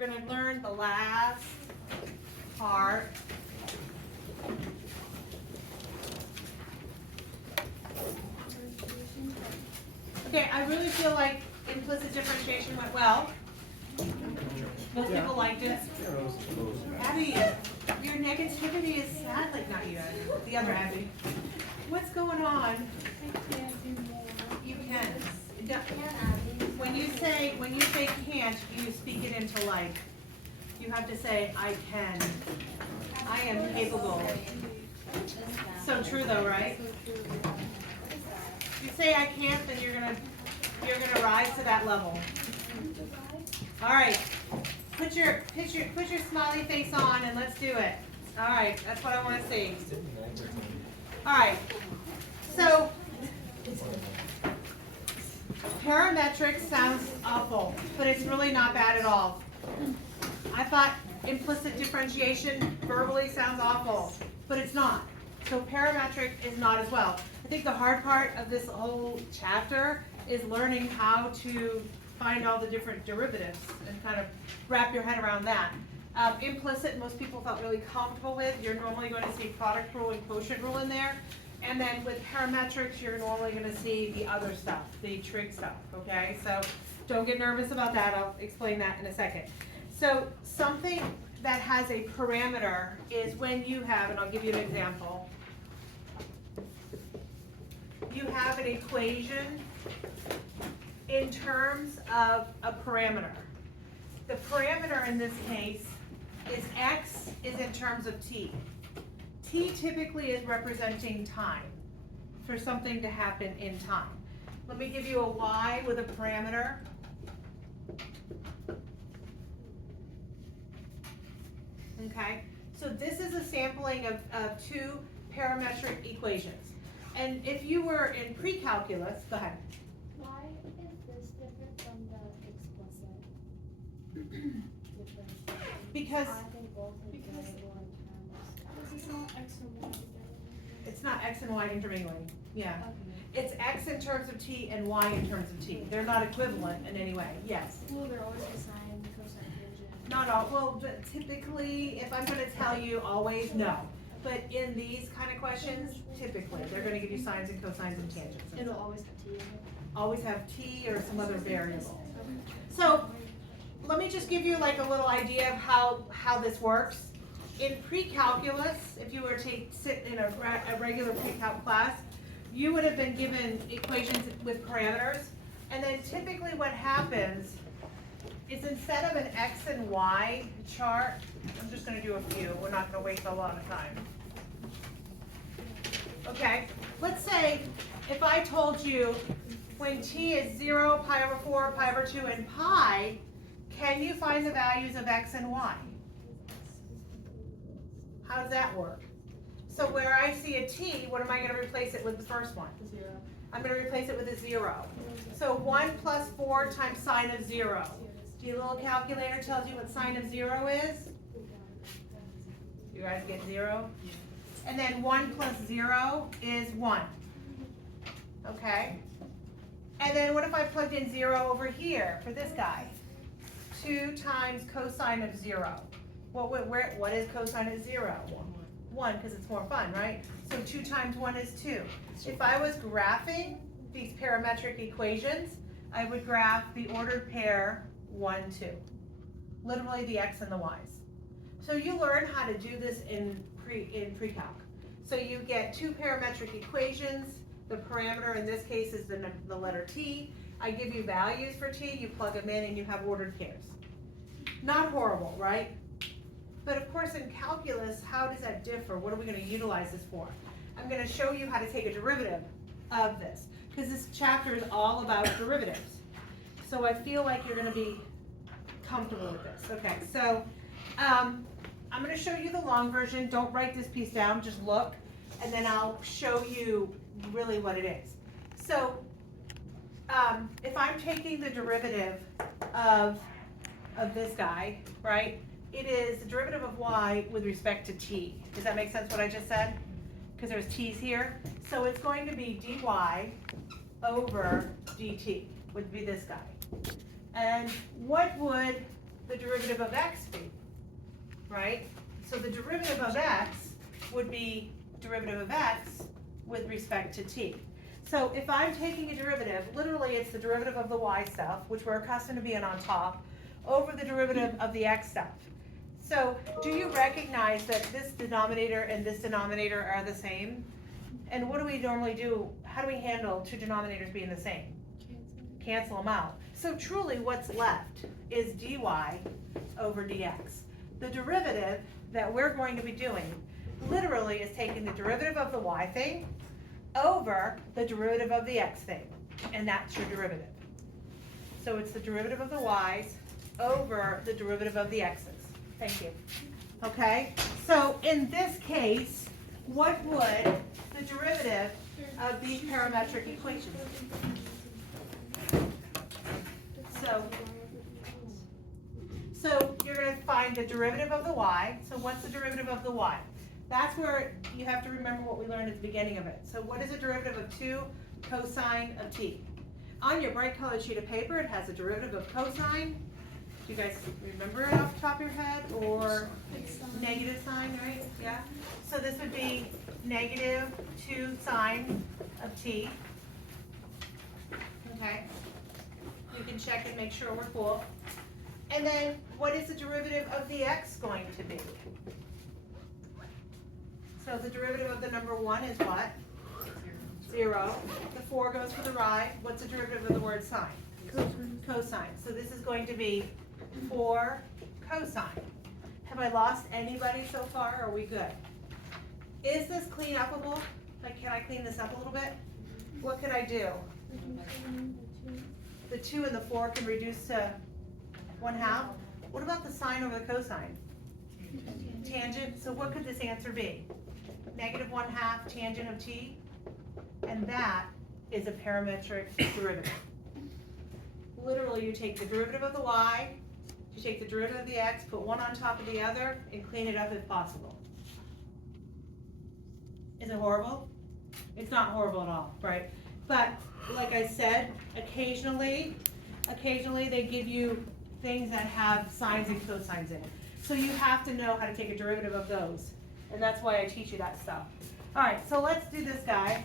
We're going to learn the last part. Okay, I really feel like implicit differentiation went well. Most people liked it. Abby, your negativity is sadly not you, the other Abby. What's going on? I can't do more. You can. Abby. When you say can't, you speak it into life. You have to say I can. I am capable. So true though, right? If you say I can't, then you're gonna rise to that level. All right. Put your smiley face on and let's do it. All right, that's what I want to see. All right. So parametric sounds awful, but it's really not bad at all. I thought implicit differentiation verbally sounds awful, but it's not. So parametric is not as well. I think the hard part of this whole chapter is learning how to find all the different derivatives and kind of wrap your head around that. Implicit, most people felt really comfortable with. You're normally going to see product rule and quotient rule in there. And then with parametrics, you're normally going to see the other stuff, the trig stuff, okay? So don't get nervous about that. I'll explain that in a second. So something that has a parameter is when you have, and I'll give you an example, you have an equation in terms of a parameter. The parameter in this case is x is in terms of t. T typically is representing time for something to happen in time. Let me give you a y with a parameter. Okay, so this is a sampling of two parametric equations. And if you were in pre-calculus, go ahead. Why is this different from the explicit differentiation? Because I think both are variable in terms. This is not x and y together. it's not x and y intermingling. Yeah. Okay. It's x in terms of t and y in terms of t. They're not equivalent in any way. Yes. Well, they're always the sine, cosine, tangent. Not all. Well, but typically, if I'm going to tell you always, no. But in these kind of questions, typically, they're going to give you sines and cosines and tangents. It'll always have t in it. Always have t or some other variable. So let me just give you like a little idea of how this works. In pre-calculus, if you were to sit in a regular pre-calc class, you would have been given equations with parameters. And then typically what happens is instead of an x and y chart, I'm just going to do a few. We're not going to waste a lot of time. Okay, let's say if I told you when t is 0, pi over 4, pi over 2, and pi, can you find the values of x and y? How does that work? So where I see a t, what am I going to replace it with the first one? 0. I'm going to replace it with a 0. So 1 plus 4 times sine of 0. Do your little calculator tells you what sine of 0 is? You guys get 0? And then 1 plus 0 is 1. Okay? And then what if I plugged in 0 over here for this guy? 2 times cosine of 0. What is cosine of 0? 1, because it's more fun, right? So 2 times 1 is 2. If I was graphing these parametric equations, I would graph the ordered pair 1, 2. Literally the x and the y's. So you learn how to do this in pre-calc. So you get two parametric equations. The parameter in this case is the letter t. I give you values for t, you plug them in, and you have ordered pairs. Not horrible, right? But of course in calculus, how does that differ? What are we going to utilize this for? I'm going to show you how to take a derivative of this, because this chapter is all about derivatives. So I feel like you're going to be comfortable with this. Okay, so I'm going to show you the long version. Don't write this piece down, just look, and then I'll show you really what it is. So if I'm taking the derivative of this guy, right, it is the derivative of y with respect to t. Does that make sense what I just said? Because there's t's here. So it's going to be dy over dt, would be this guy. And what would the derivative of x be? Right? So the derivative of x would be derivative of x with respect to t. So if I'm taking a derivative, literally it's the derivative of the y stuff, which we're accustomed to being on top, over the derivative of the x stuff. So do you recognize that this denominator and this denominator are the same? And what do we normally do? How do we handle two denominators being the same? Cancel them out. So truly what's left is dy over dx. The derivative that we're going to be doing literally is taking the derivative of the y thing over the derivative of the x thing, and that's your derivative. So it's the derivative of the y's over the derivative of the x's. Thank you. Okay, so in this case, what would the derivative of these parametric equations be? So you're going to find the derivative of the y. So what's the derivative of the y? That's where you have to remember what we learned at the beginning of it. So what is the derivative of 2 cosine of t? On your bright colored sheet of paper, it has a derivative of cosine. Do you guys remember it off the top of your head? Or negative sine, right? Yeah. So this would be negative 2 sine of t. Okay. You can check and make sure we're cool. And then what is the derivative of the x going to be? So the derivative of the number 1 is what? 0. The 4 goes to the right. What's the derivative of the word sine? Cosine. So this is going to be 4 cosine. Have I lost anybody so far? Are we good? Is this clean upable? Like, can I clean this up a little bit? What could I do? The 2 and the 4 can reduce to 1/2. What about the sine over the cosine? Tangent. So what could this answer be? Negative 1/2 tangent of t. And that is a parametric derivative. Literally, you take the derivative of the y, you take the derivative of the x, put one on top of the other, and clean it up if possible. Is it horrible? It's not horrible at all, right? But like I said, occasionally they give you things that have sines and cosines in it. So you have to know how to take a derivative of those. And that's why I teach you that stuff. All right, so let's do this guy.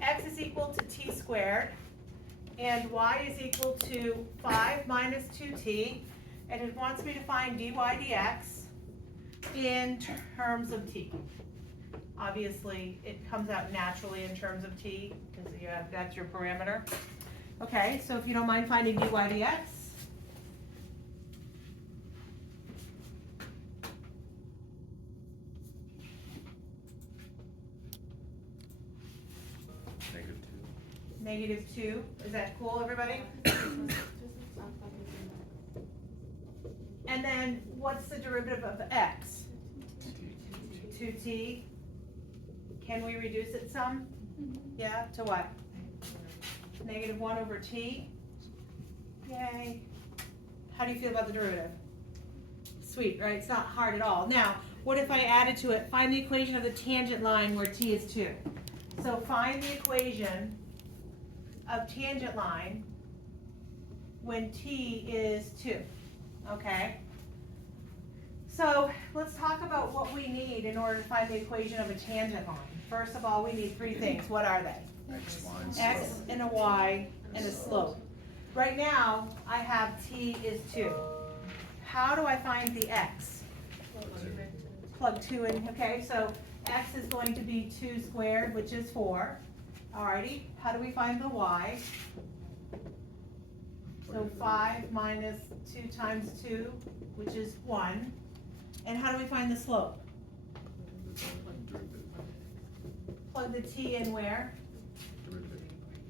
X is equal to t squared, and y is equal to 5 minus 2t, and it wants me to find dy dx in terms of t. Obviously, it comes out naturally in terms of t, because that's your parameter. Okay, so if you don't mind finding dy dx. -2. Is that cool, everybody? And then what's the derivative of x? 2t. Can we reduce it some? Yeah, to what? -1 over t. Yay. How do you feel about the derivative? Sweet, right? It's not hard at all. Now, what if I added to it, find the equation of the tangent line where t is 2. So find the equation of tangent line when t is 2, okay? So let's talk about what we need in order to find the equation of a tangent line. First of all, we need 3 things. What are they? X and a y and a slope. Right now, I have t is 2. How do I find the x? Plug 2 in, okay? So x is going to be 2 squared, which is 4. Alrighty, how do we find the y? So 5 minus 2 times 2, which is 1. And how do we find the slope? Plug the t in where?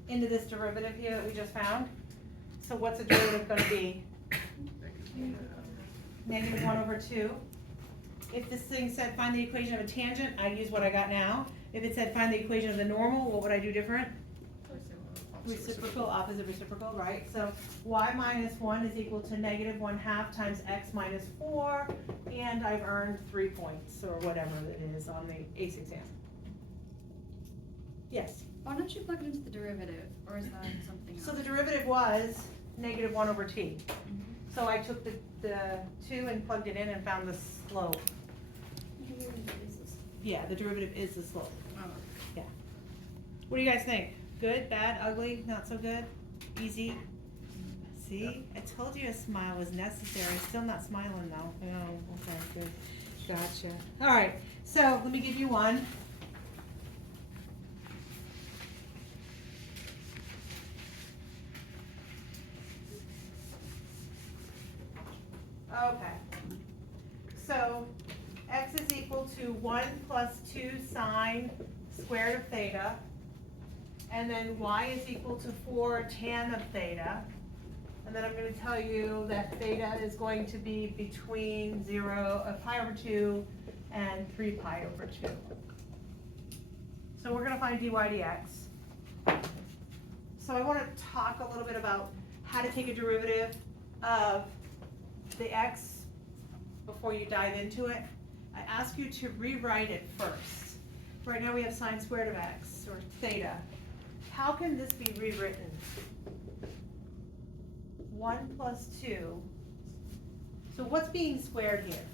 Into this derivative here that we just found. So what's the derivative going to be? -1 over 2. If this thing said find the equation of a tangent, I'd use what I got now. If it said find the equation of the normal, what would I do different? Reciprocal, opposite reciprocal, right? So y minus 1 is equal to -1/2 times x minus 4, and I've earned 3 points, or whatever it is on the ACE exam. Yes? Why don't you plug it into the derivative, or is that something else? So the derivative was -1 over t. So I took the 2 and plugged it in and found the slope. Yeah, the derivative is the slope. Yeah. What do you guys think? Good, bad, ugly, not so good? Easy? See? I told you a smile was necessary. Still not smiling though. Oh, okay, good. Gotcha. All right, so let me give you one. Okay. So x is equal to 1 plus 2 sine squared of theta. And then y is equal to 4 tan of theta. And then I'm going to tell you that theta is going to be between pi over 2 and 3 pi over 2. So we're going to find dy dx. So I want to talk a little bit about how to take a derivative of the x before you dive into it. I ask you to rewrite it first. Right now we have sine squared of x, or theta. How can this be rewritten? 1 plus 2. So what's being squared here?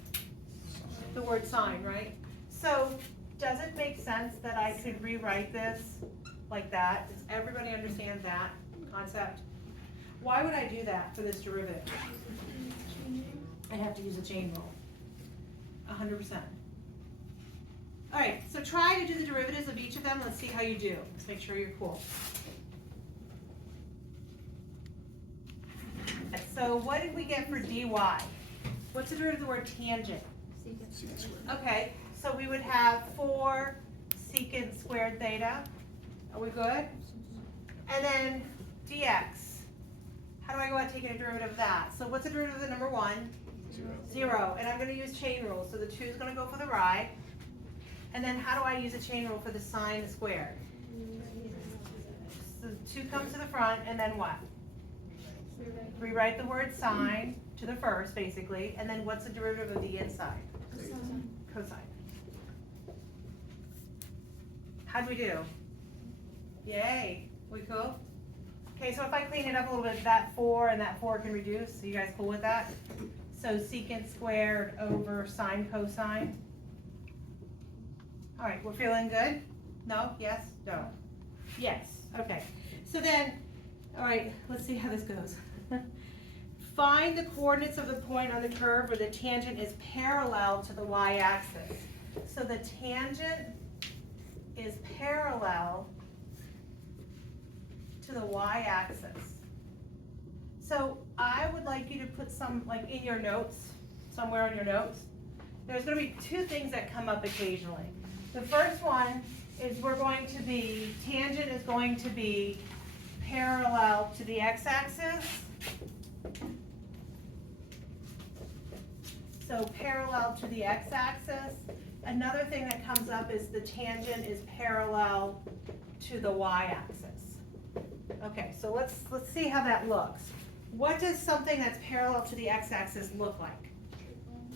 The word sine, right? So does it make sense that I could rewrite this like that? Does everybody understand that concept? Why would I do that for this derivative? I have to use a chain rule. 100%. All right, so try to do the derivatives of each of them. Let's see how you do. Let's make sure you're cool. So what did we get for dy? What's the derivative of the word tangent? Okay, so we would have 4 secant squared theta. Are we good? And then dx. How do I go about taking a derivative of that? So what's the derivative of the number 1? 0. And I'm going to use chain rule. So the 2 is going to go for the right. And then how do I use a chain rule for the sine squared? So 2 comes to the front, and then what? Rewrite the word sine to the first, basically. And then what's the derivative of the inside? Cosine. How'd we do? Yay. We cool? Okay, so if I clean it up a little bit, that 4 and that 4 can reduce. So you guys cool with that? So secant squared over sine cosine. All right, we're feeling good? No? Yes? No? Yes. Okay. So then, all right, let's see how this goes. Find the coordinates of the point on the curve where the tangent is parallel to the y-axis. So the tangent is parallel to the y-axis. So I would like you to put some, like in your notes, somewhere on your notes, there's going to be 2 things that come up occasionally. The first one is tangent is going to be parallel to the x-axis. So parallel to the x-axis. Another thing that comes up is the tangent is parallel to the y-axis. Okay, so let's see how that looks. What does something that's parallel to the x-axis look like?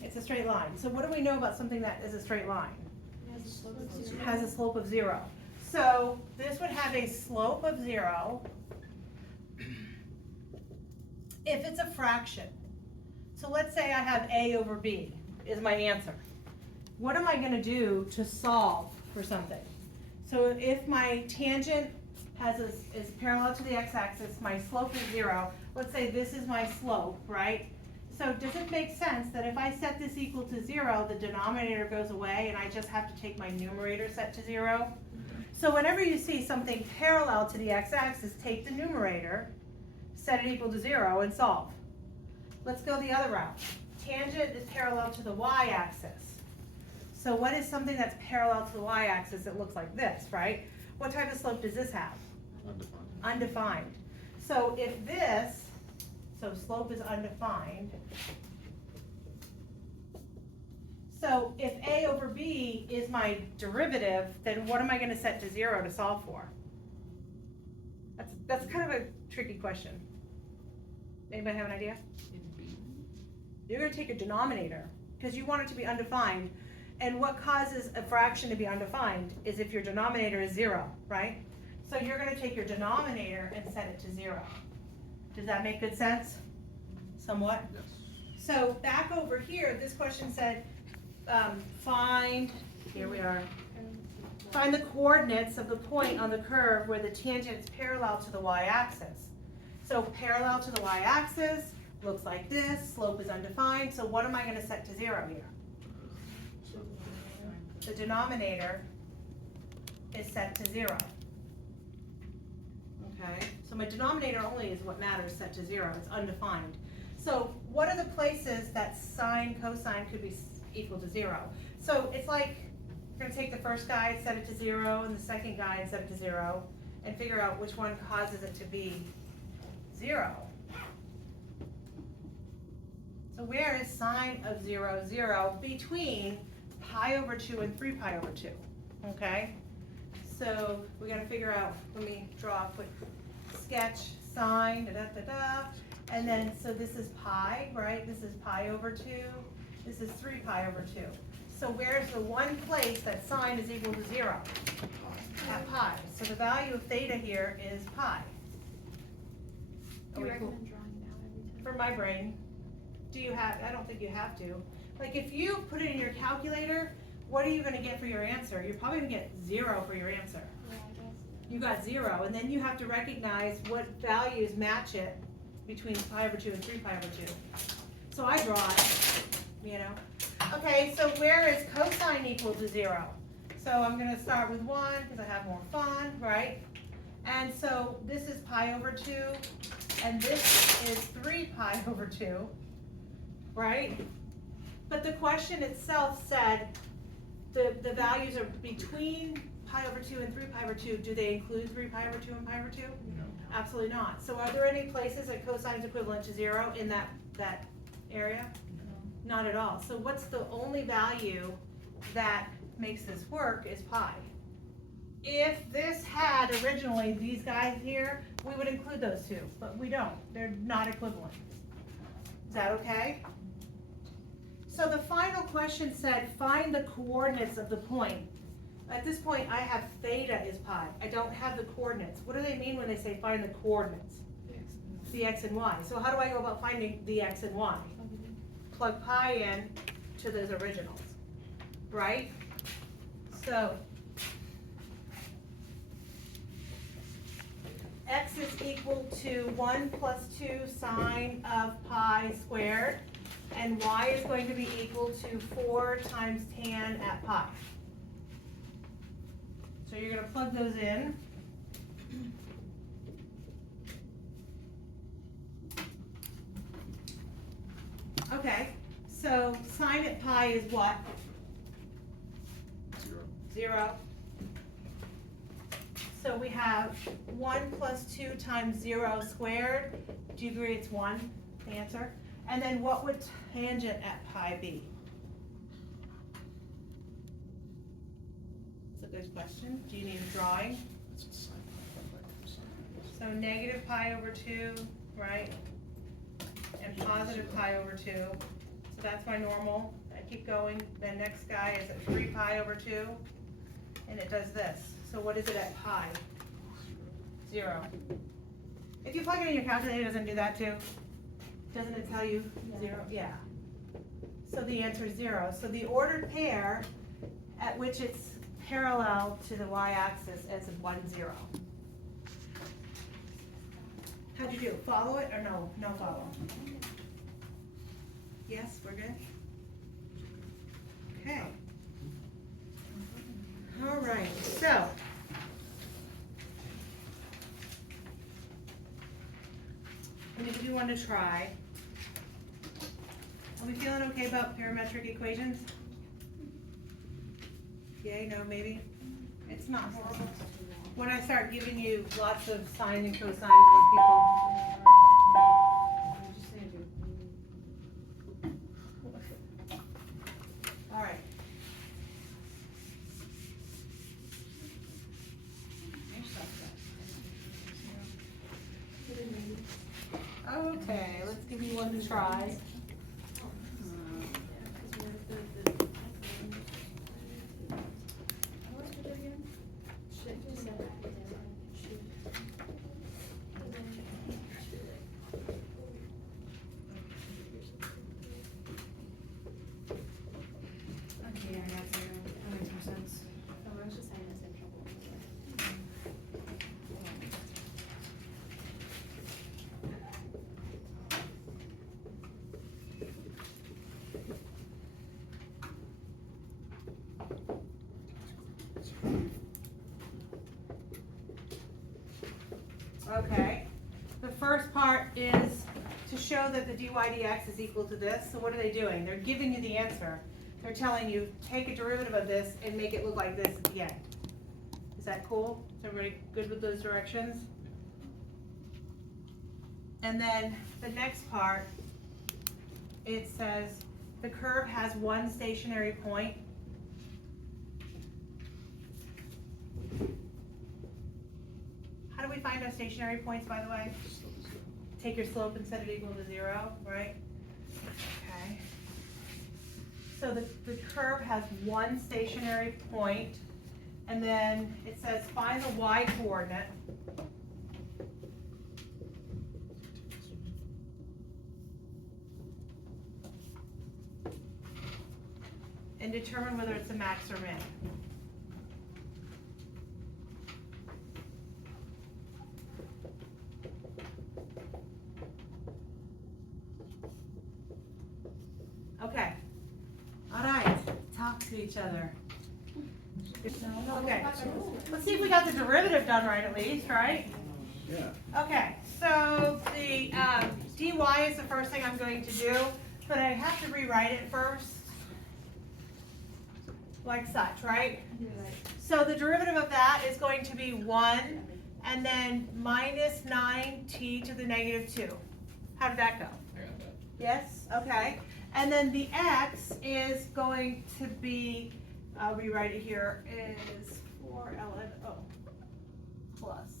It's a straight line. So what do we know about something that is a straight line? Has a slope of 0. So this would have a slope of 0 if it's a fraction. So let's say I have a over b is my answer. What am I going to do to solve for something? So if my tangent is parallel to the x-axis, my slope is 0. Let's say this is my slope, right? So does it make sense that if I set this equal to 0, the denominator goes away and I just have to take my numerator set to 0? So whenever you see something parallel to the x-axis, take the numerator, set it equal to 0, and solve. Let's go the other route. Tangent is parallel to the y-axis. So what is something that's parallel to the y-axis that looks like this, right? What type of slope does this have? Undefined. Undefined. So if this, so slope is undefined. So if a over b is my derivative, then what am I going to set to 0 to solve for? That's kind of a tricky question. Anybody have an idea? You're going to take a denominator because you want it to be undefined. And what causes a fraction to be undefined is if your denominator is 0, right? So you're going to take your denominator and set it to 0. Does that make good sense? somewhat? Yes. So back over here, this question said, find, here we are, find the coordinates of the point on the curve where the tangent is parallel to the y-axis. So parallel to the y-axis looks like this, slope is undefined, so what am I gonna set to 0 here? The denominator is set to 0. Okay, so my denominator only is what matters, set to 0, it's undefined. So what are the places that sine, cosine could be equal to 0? So it's like, you're gonna take the first guy and set it to 0, and the second guy and set it to 0, and figure out which one causes it to be 0. So where is sine of 0, 0 between pi over 2 and 3 pi over 2, okay? So we gotta figure out, let me draw a quick sketch, sine, da-da-da-da, and then, so this is pi, right? This is pi over 2, this is 3 pi over 2. So where's the one place that sine is equal to 0? At pi. So the value of theta here is pi. Do you Are we cool? recommend drawing it out every time? For my brain, do you have, I don't think you have to. Like if you put it in your calculator, what are you gonna get for your answer? You're probably gonna get 0 for your answer. Yeah, I guess. You got 0, and then you have to recognize what values match it between pi over 2 and 3 pi over 2. So I draw it, you know. Okay, so where is cosine equal to 0? So I'm gonna start with 1, because I have more fun, right? And so this is pi over 2, and this is 3 pi over 2, right? But the question itself said the values are between pi over 2 and 3 pi over 2. Do they include 3 pi over 2 and pi over 2? No. Absolutely not. So are there any places that cosine is equivalent to 0 in that area? No. Not at all. So what's the only value that makes this work is pi. If this had originally these guys here, we would include those two, but we don't. They're not equivalent. Is that okay? So the final question said, find the coordinates of the point. At this point, I have theta is pi. I don't have the coordinates. What do they mean when they say find the coordinates? The x and y. So how do I go about finding the x and y? Plug pi in to those originals, right? So x is equal to 1 plus 2 sine of pi squared, and y is going to be equal to 4 times tan at pi. So you're going to plug those in. Okay, so sine at pi is what? 0. 0. So we have 1 plus 2 times 0 squared. Do you agree it's 1, the answer? And then what would tangent at pi be? It's a good question. Do you need a drawing? So negative pi over 2, right? And positive pi over 2. So that's my normal. I keep going. Then next guy is at 3 pi over 2. And it does this. So what is it at pi? 0. If you plug it in your calculator, doesn't it do that too? Doesn't it tell you 0? Yeah. So the answer is 0. So the ordered pair at which it's parallel to the y-axis is 1, 0. How'd you do? Follow it or no? No follow. Yes, we're good? Okay. All right, so. I'm gonna give you one to try. Are we feeling okay about parametric equations? Yay, no, maybe? It's not horrible. When I start giving you lots of sine and cosine from people. All right. Okay, let's give you one to try. is to show that the dy dx is equal to this. So what are they doing? They're giving you the answer. They're telling you, take a derivative of this and make it look like this at the end. Is that cool? Is everybody good with those directions? And then the next part, it says the curve has one stationary point. How do we find our stationary points, by the way? Take your slope and set it equal to 0, right? Okay. So the curve has one stationary point, and then it says find the y coordinate. And determine whether it's a max or min. Okay. All right. Talk to each other. Okay. Let's see if we got the derivative done right at least, right? Yeah. Okay. So the dy is the first thing I'm going to do, but I have to rewrite it first. Like such, right? So the derivative of that is going to be 1 and then minus 9t to the negative 2. How did that go? I got that. Yes? Okay. And then the x is going to be, I'll rewrite it here, is 4 ln, plus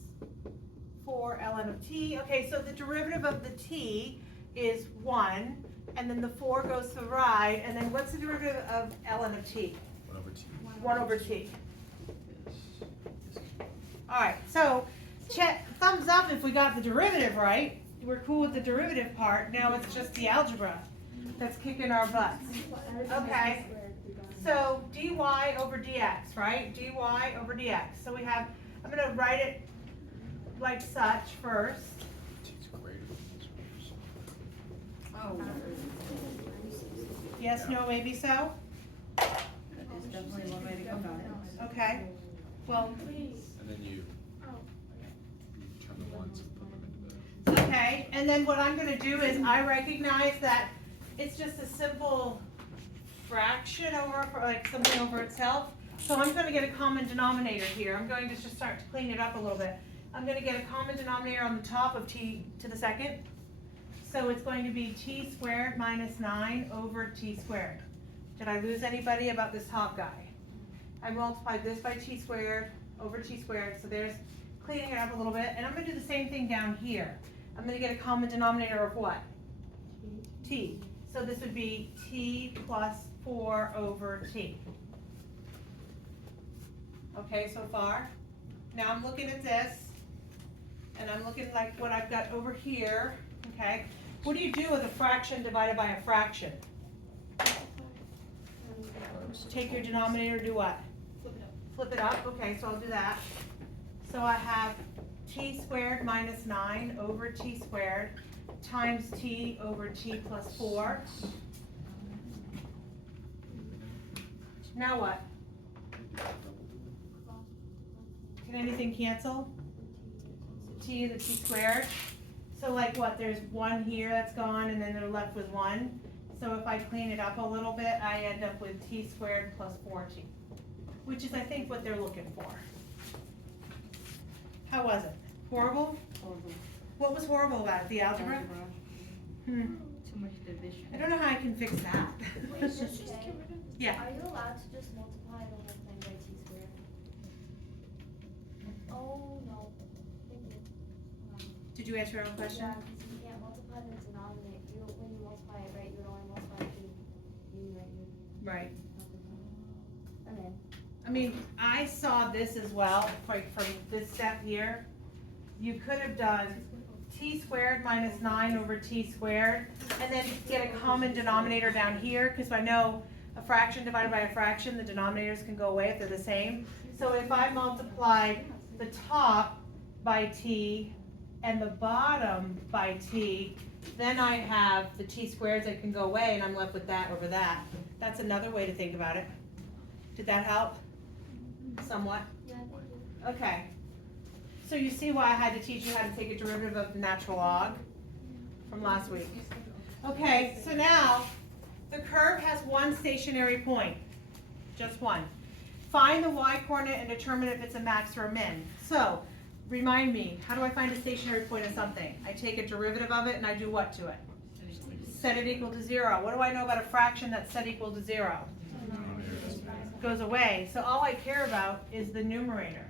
4 ln of t. Okay, so the derivative of the t is 1, and then the 4 goes to the right, and then what's the derivative of ln of t? 1 over t. 1 over t. All right, so thumbs up if we got the derivative right. We're cool with the derivative part. Now it's just the algebra that's kicking our butts. Okay, so dy over dx, right? dy over dx. So we have, I'm going to write it like such first. T's greater than this Oh. Yes, no, maybe so? That is definitely one way to go about it. Okay, well, and then you turn the ones and put them into the. okay, and then what I'm gonna do is I recognize that it's just a simple fraction over, for like something over itself. So I'm gonna get a common denominator here. I'm going to just start to clean it up a little bit. I'm gonna get a common denominator on the top of t to the second. So it's going to be t squared minus 9 over t squared. Did I lose anybody about this top guy? I multiplied this by t squared over t squared, so there's cleaning it up a little bit. And I'm gonna do the same thing down here. I'm gonna get a common denominator of what? T. So this would be t plus 4 over t. Okay, so far? Now I'm looking at this, and I'm looking like what I've got over here, okay? What do you do with a fraction divided by a fraction? Take your denominator, do what? Flip it up, okay, so I'll do that. So I have t squared minus 9 over t squared times t over t plus 4. Now what? Can anything cancel? T and the t squared. So like what, there's 1 here that's gone and then they're left with 1. So if I clean it up a little bit, I end up with t squared plus 4t, which is I think what they're looking for. How was it? Horrible? Horrible. What was horrible about it? The algebra? Algebra. Too much division. I don't know how I can fix that. Wait, just okay. Yeah. Are you allowed to just multiply the whole thing by t squared? Oh, no. Thank you. Did you answer your own question? Yeah, because you can't multiply the denominator. You don't, when you multiply it, right, you would only multiply Right. Okay. I mean, I saw this as well, like from this step here. You could have done t squared minus 9 over t squared, and then get a common denominator down here, because I know a fraction divided by a fraction, the denominators can go away if they're the same. So if I multiply the top by t and the bottom by t, then I have the t squareds that can go away, and I'm left with that over that. That's another way to think about it. Did that help? Somewhat? Yeah, thank you. Okay. So you see why I had to teach you how to take a derivative of the natural log? from last week. Okay, so now the curve has one stationary point, just one. Find the y-coordinate and determine if it's a max or a min. So, remind me, how do I find a stationary point of something? I take a derivative of it and I do what to it? Set it equal to 0. What do I know about a fraction that's set equal to 0? Goes away. So all I care about is the numerator.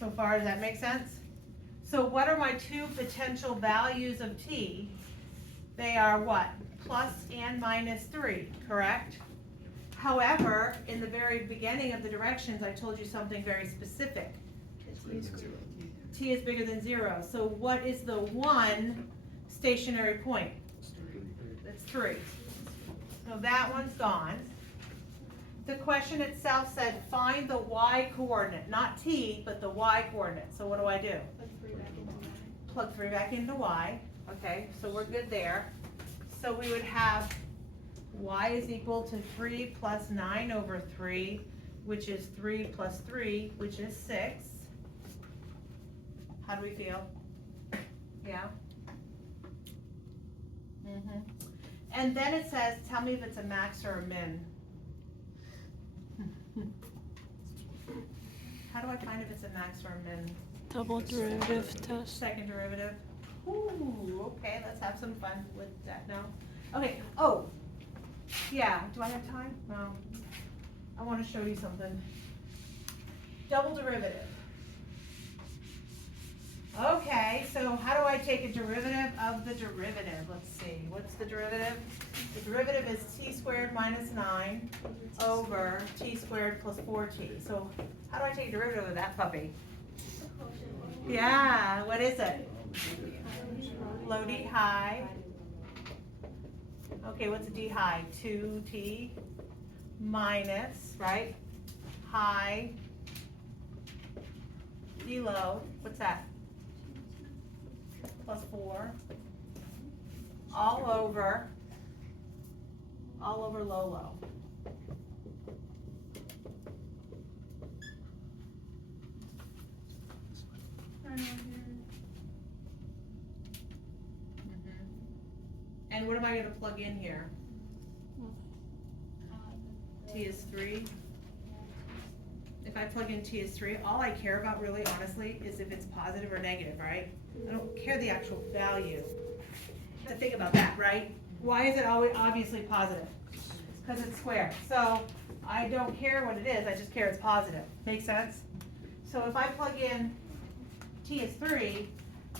So far, does that make sense? So what are my two potential values of t? They are what? Plus and minus 3, correct? However, in the very beginning of the directions, I told you something very specific. T is bigger than 0. So what is the one stationary point? It's 3. So that one's gone. The question itself said find the y-coordinate, not t, but the y-coordinate. So what do I do? Plug 3 back into y. Okay, so we're good there. So we would have y is equal to 3 plus 9 over 3, which is 3 plus 3, which is 6. How do we feel? Yeah? Mm-hmm. And then it says, tell me if it's a max or a min. How do I find if it's a max or a min? Double derivative test. Second derivative. Ooh, okay, let's have some fun with that now. Okay, oh, yeah, do I have time? No. I want to show you something. Double derivative. Okay, so how do I take a derivative of the derivative? Let's see, what's the derivative? The derivative is t squared minus 9 over t squared plus 4t. So how do I take a derivative of that puppy? Yeah, what is it? Low D high. Okay, what's a D high? 2t minus, right? High. D low, what's that? Plus 4. All over low low. And what am I going to plug in here? T is 3. If I plug in T is 3, all I care about really honestly is if it's positive or negative, right? I don't care the actual value. To think about that, right? Why is it always obviously positive? Because it's square. So I don't care what it is, I just care it's positive. Make sense? So if I plug in T is 3,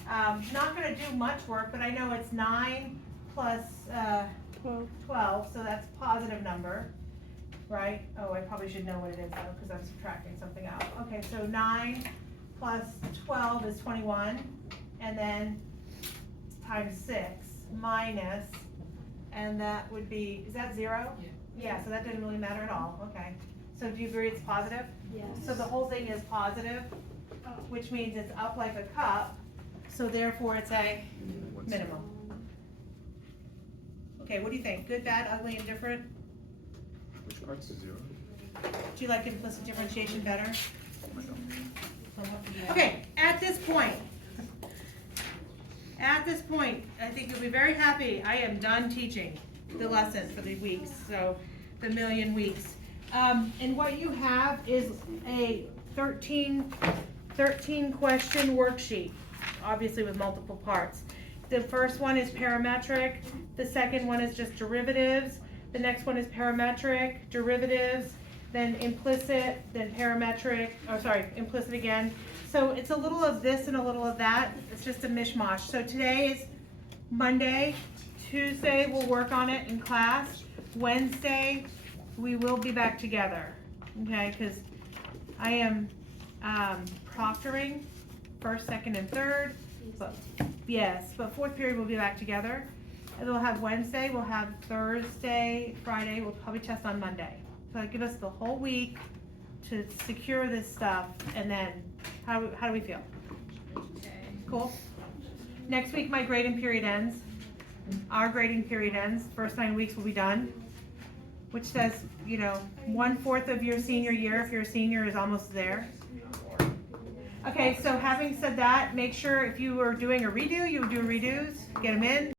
not going to do much work, but I know it's 9 plus 12, so that's a positive number, right? Oh, I probably should know what it is though, because I'm subtracting something out. Okay, so 9 plus 12 is 21, and then times 6 minus, and that would be, is that 0? Yeah, so that didn't really matter at all. Okay, so do you agree it's positive? Yes. So the whole thing is positive, which means it's up like a cup, so therefore it's a minimum. Okay, what do you think? Good, bad, ugly, indifferent? Which part's the 0? Do you like implicit differentiation better? I don't. Okay, at this point, I think you'll be very happy. I am done teaching the lesson for the weeks, so the million weeks. And what you have is a 13 question worksheet, obviously with multiple parts. The first one is parametric, the second one is just derivatives, the next one is parametric, derivatives, then implicit, then parametric, implicit again. So it's a little of this and a little of that. It's just a mishmash. So today is Monday. Tuesday we'll work on it in class. Wednesday we will be back together, okay? Because I am proctoring first, second, and third. But yes, but fourth period we'll be back together. And we'll have Wednesday, we'll have Thursday, Friday, we'll probably test on Monday. So that give us the whole week to secure this stuff, and then how do we feel? Cool. Next week my grading period ends. Our grading period ends. First 9 weeks will be done, which says, 1/4 of your senior year, if you're a senior, is almost there. Okay, so having said that, make sure if you were doing a redo, you would do redos, get them in.